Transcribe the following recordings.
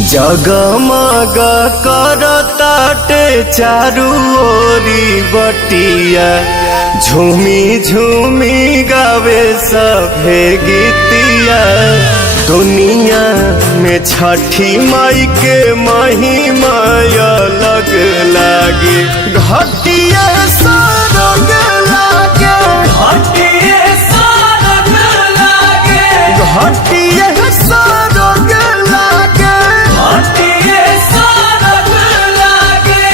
जगमग करताटे चारू ओरी बटिया, झूमी झूमी गावे सभे गीतिया। दुनिया में छठी माई के महिमा अलग लागे, घटिया सरग लागे, घटिया सरग लागे, घटिया सरग लागे। घटिया सरग लागे।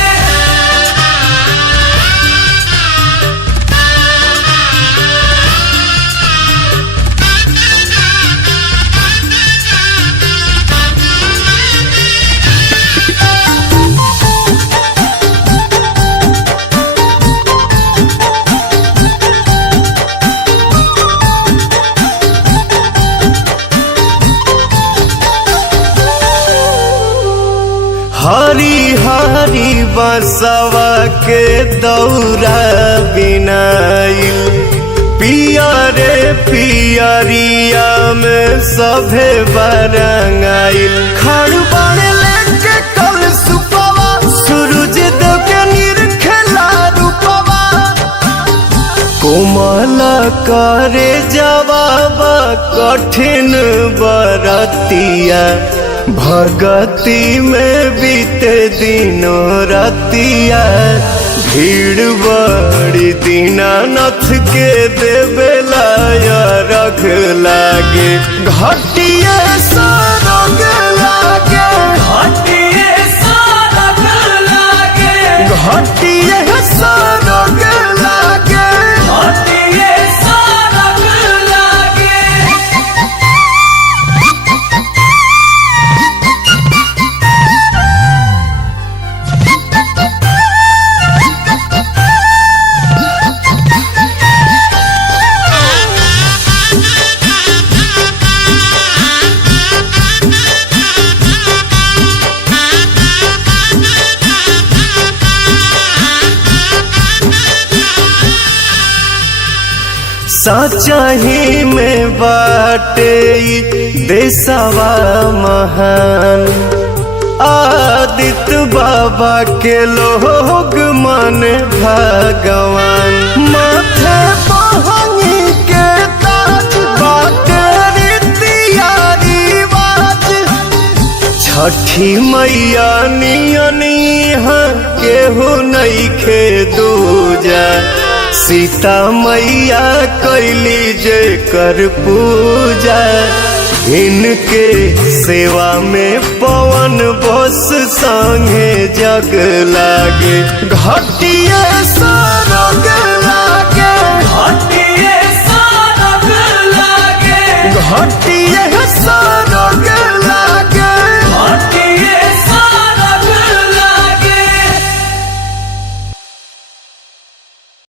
हरी हरी बसवा के दौरा बिनाइल, पियरे पियरिया में सभे बरंगाइल। खड़बड़ लेके कल सुपवा, सूरज देव के निरखेला रूपवा। कोमल करे जवाब कठिन बरतिया, भगती में बीते दिनों रतिया। भीड़ बड़ी दीनानाथ के देवेला रख लागे, घटिया सरग लागे, घटिया सरग लागे, घटिया सरग लागे। घटिया सरग लागे। सचही में बाटे देशवा महान, आदित्य बाबा के लोग मन भगवान। माथे बहनी के ताज बाटे रीतिया रिवाज, छठी मैया नियनिहा केहू नइखे दूजा। सीता मैया कैली जे कर पूजा, इनके सेवा में पवन बस संगे जग लागे, घटिया सरग लागे, घटिया सरग लागे। घटिया